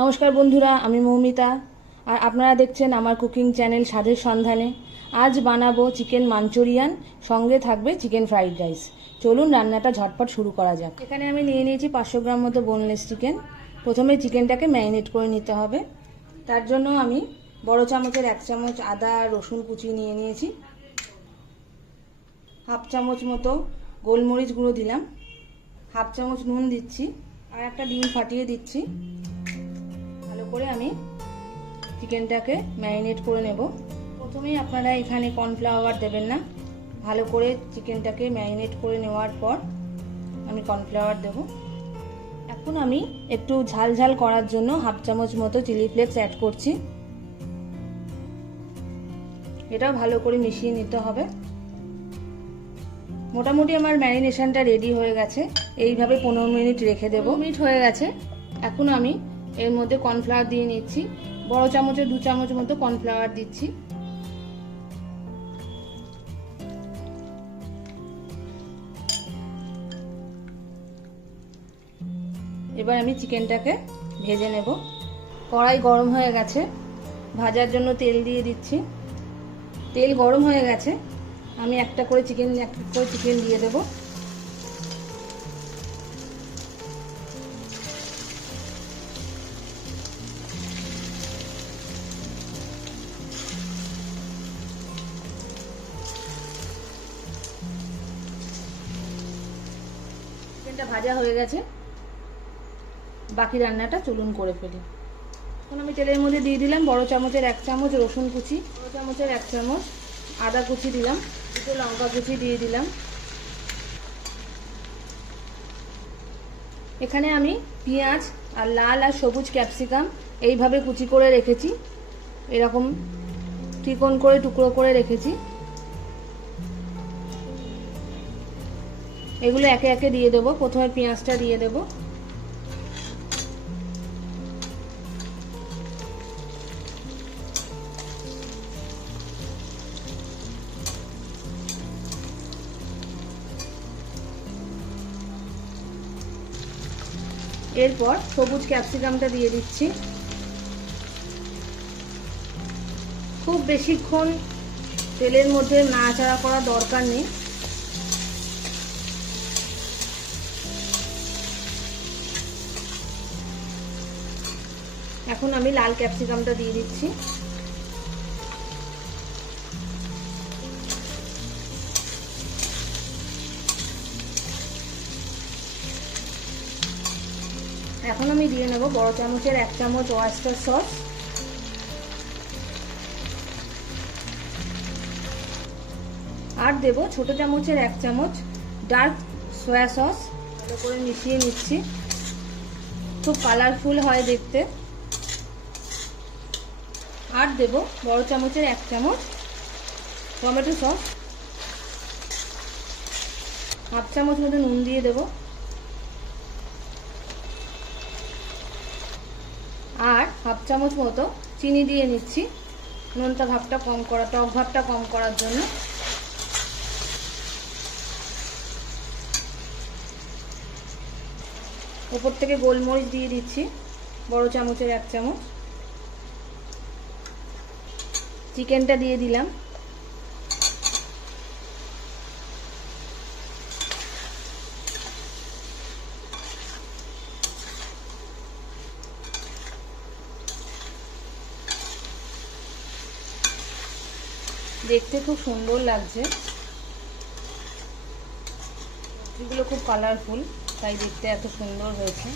নমস্কার বন্ধুরা, আমি মৌমিতা আর আপনারা দেখছেন আমার কুকিং চ্যানেল স্বাদের সন্ধানে। আজ বানাবো চিকেন মাঞ্চুরিয়ান, সঙ্গে থাকবে চিকেন ফ্রাইড রাইস। চলুন রান্নাটা ঝটপট শুরু করা যাক। এখানে আমি নিয়ে নিয়েছি 500 গ্রাম মতো বোনলেস চিকেন। প্রথমে চিকেনটাকে ম্যারিনেট করে নিতে হবে। তার জন্য আমি বড় চামচের 1 চামচ আদা আর রসুন কুচি নিয়ে নিয়েছি। হাফ চামচ মতো গোলমরিচ গুঁড়ো দিলাম, হাফ চামচ নুন দিচ্ছি আর একটা ডিম ফাটিয়ে দিচ্ছি। ভালো করে আমি চিকেনটাকে ম্যারিনেট করে নেব। প্রথমেই আপনারা এখানে কর্নফ্লাওয়ার দেবেন না, ভালো করে চিকেনটাকে ম্যারিনেট করে নেওয়ার পর আমি কর্নফ্লাওয়ার দেব। এখন আমি একটু ঝাল ঝাল করার জন্য হাফ চামচ মতো চিলি ফ্লেক্স অ্যাড করছি। এটাও ভালো করে মিশিয়ে নিতে হবে। মোটামুটি আমার ম্যারিনেশনটা রেডি হয়ে গেছে। এইভাবে 15 মিনিট রেখে দেবো। মিনিট হয়ে গেছে। এখন আমি এর মধ্যে কর্নফ্লাওয়ার দিয়ে নিচ্ছি। বড় চামচে 2 চামচ মতো কর্নফ্লাওয়ার দিচ্ছি। এবার আমি চিকেনটাকে ভেজে নেব। কড়াই গরম হয়ে গেছে, ভাজার জন্য তেল দিয়ে দিচ্ছি। তেল গরম হয়ে গেছে, আমি একটা করে চিকেন দিয়ে দেবো। চিকেনটা ভাজা হয়ে গেছে, বাকি রান্নাটা চলুন করে ফেলি। এখন আমি তেলের মধ্যে দিয়ে দিলাম বড় চামচের 1 চামচ রসুন কুচি, বড় চামচের 1 চামচ আদা কুচি দিলাম, 2 লঙ্কা কুচি দিয়ে দিলাম। এখানে আমি পেঁয়াজ আর লাল আর সবুজ ক্যাপসিকাম এইভাবে কুচি করে রেখেছি, এরকম ত্রিকোণ করে টুকরো করে রেখেছি। এগুলো একে একে দিয়ে দেবো। প্রথমে পেঁয়াজটা দিয়ে দেবো। এরপর সবুজ ক্যাপসিকামটা দিয়ে দিচ্ছি। খুব বেশিক্ষণ তেলের মধ্যে নাড়াচাড়া করা দরকার নেই। এখন আমি লাল ক্যাপসিকামটা দিয়ে দিচ্ছি। এখন আমি দিয়ে নেব বড় চামচের 1 চামচ ওয়েস্টার সস, আর দেব ছোট চামচের 1 চামচ ডার্ক সয়া সস। ভালো করে মিশিয়ে নিচ্ছি, খুব কালারফুল হয় দেখতে। আর দেব বড় চামচের 1 চামচ টমেটো সস, হাফ চামচ মতো নুন দিয়ে দেব, আর হাফ চামচ মতো চিনি দিয়ে নিচ্ছি, নুনটা ভাবটা কম করা, টক ভাবটা কম করার জন্য। উপর থেকে গোলমরিচ দিয়ে দিচ্ছি বড় চামচের 1 চামচ। চিকেনটা দিয়ে দিলাম। দেখতে খুব সুন্দর লাগছে, সবজিগুলো খুব কালারফুল, তাই দেখতে এত সুন্দর হয়েছে।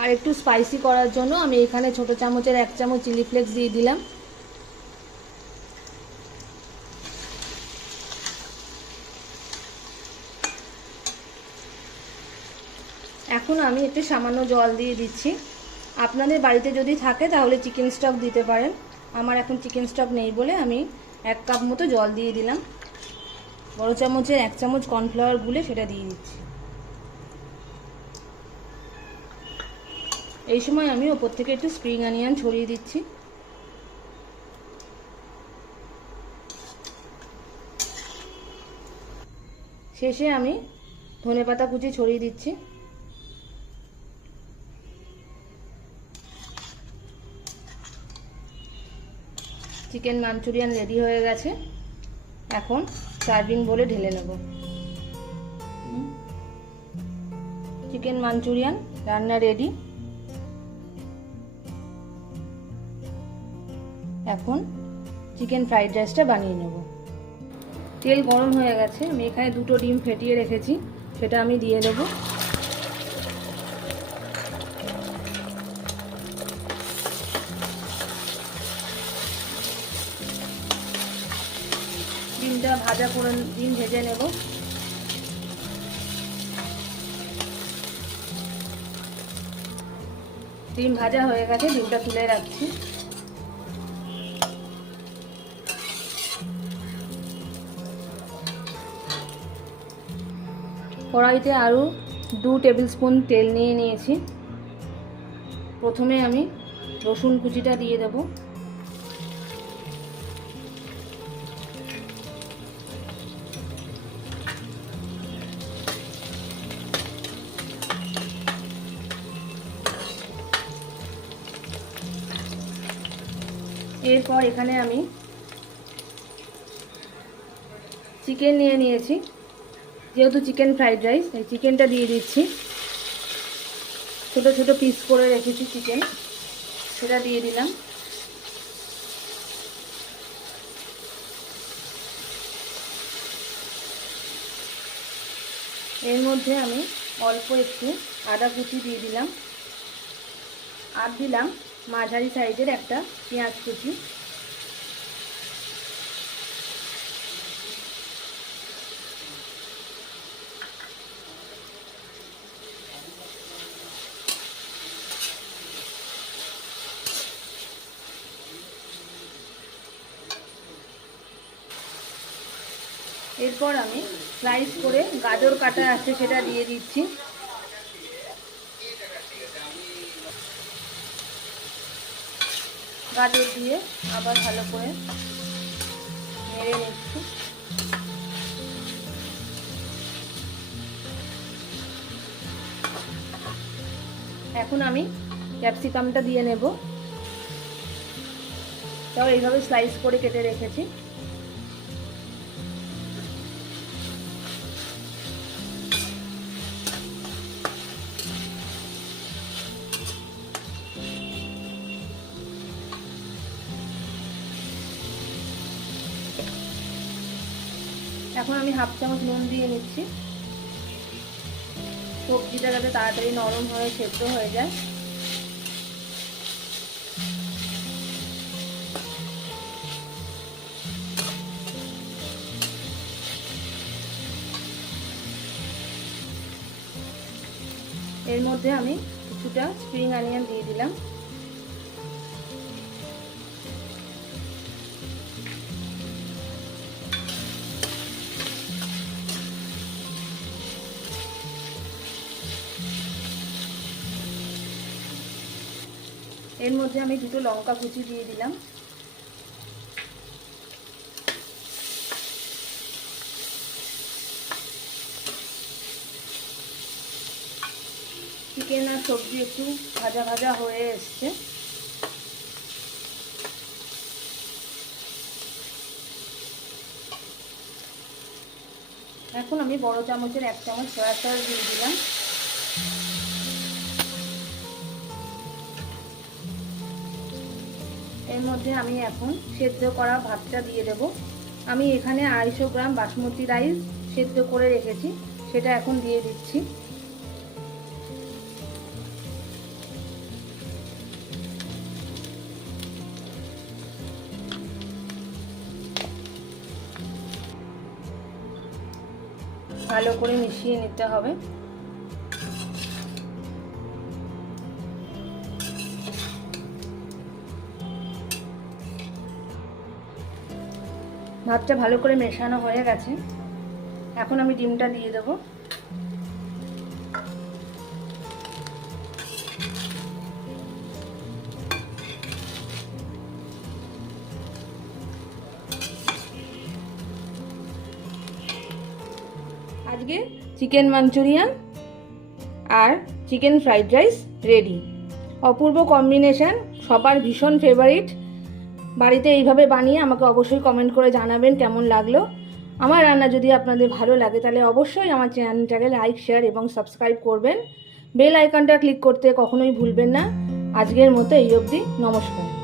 আর একটু স্পাইসি করার জন্য আমি এখানে ছোট চামচের 1 চামচ চিলি ফ্লেক্স দিয়ে দিলাম। এখন আমি একটু সামান্য জল দিয়ে দিচ্ছি। আপনাদের বাড়িতে যদি থাকে তাহলে চিকেন স্টক দিতে পারেন। আমার এখন চিকেন স্টক নেই বলে আমি 1 কাপ মতো জল দিয়ে দিলাম। বড় চামচের 1 চামচ কর্নফ্লাওয়ার গুলে সেটা দিয়ে দিচ্ছি। এই সময় আমি ওপর থেকে একটু স্প্রিং অনিয়ন ছড়িয়ে দিচ্ছি। শেষে আমি ধনেপাতা কুচি ছড়িয়ে দিচ্ছি। চিকেন মাঞ্চুরিয়ান রেডি হয়ে গেছে। এখন সার্ভিং বলে ঢেলে নেব। চিকেন মাঞ্চুরিয়ান রান্না রেডি। এখন চিকেন ফ্রাইড রাইসটা বানিয়ে নেব। তেল গরম হয়ে গেছে। আমি এখানে 2টো ডিম ফেটিয়ে রেখেছি, সেটা আমি দিয়ে দেব। ডিমটা ভাজা করে ডিম ভেজে নেব। ডিম ভাজা হয়ে গেছে, ডিমটা তুলে রাখছি। কড়াইতে আরও 2 টেবিল স্পুন তেল নিয়ে নিয়েছি। প্রথমে আমি রসুন কুচিটা দিয়ে দেব। এরপর এখানে আমি চিকেন নিয়ে নিয়েছি। যেহেতু চিকেন ফ্রাইড রাইস, এই চিকেনটা দিয়ে দিচ্ছি। ছোট ছোট পিস করে রেখেছি চিকেন, সেটা দিয়ে দিলাম। এর মধ্যে আমি অল্প একটু আদা কুচি দিয়ে দিলাম, আর দিলাম মাঝারি সাইজের একটা পেঁয়াজ কুচি। এরপর আমি স্লাইস করে গাজর কাটা আছে সেটা দিয়ে দিচ্ছি। গাজর দিয়ে আবার ভালো করে নেড়ে নিচ্ছি। এখন আমি ক্যাপসিকামটা দিয়ে নেব। তাও এইভাবে স্লাইস করে কেটে রেখেছি। এখন আমি হাফ চামচ নুন দিয়ে নিচ্ছি, সবজিটা যাতে তাড়াতাড়ি নরম হয়ে সেদ্ধ হয়ে যায়। এর মধ্যে আমি কিছুটা স্প্রিং অনিয়ন দিয়ে দিলাম। এর মধ্যে আমি 2টো লঙ্কা কুচি দিয়ে দিলাম। চিকেন আর সবজি একটু ভাজা ভাজা হয়ে এসছে। এখন আমি বড় চামচের 1 চামচ সয়া সস দিয়ে দিলাম। এর মধ্যে আমি এখন সেদ্ধ করা ভাতটা দিয়ে দেব। আমি এখানে 250 গ্রাম বাসমতি রাইস সেদ্ধ করে রেখেছি, সেটা এখন দিয়ে দিচ্ছি। ভালো করে মিশিয়ে নিতে হবে। ভাতটা ভালো করে মেশানো হয়ে গেছে। এখন আমি ডিমটা দিয়ে দেবো। আর আজকে চিকেন মাঞ্চুরিয়ান আর চিকেন ফ্রাইড রাইস রেডি। অপূর্ব কম্বিনেশন, সবার ভীষণ ফেভারিট। বাড়িতে এইভাবে বানিয়ে আমাকে অবশ্যই কমেন্ট করে জানাবেন কেমন লাগলো। আমার রান্না যদি আপনাদের ভালো লাগে তাহলে অবশ্যই আমার চ্যানেলটাকে লাইক, শেয়ার এবং সাবস্ক্রাইব করবেন। বেল আইকনটা ক্লিক করতে কখনোই ভুলবেন না। আজকের মতো এই অবধি, নমস্কার।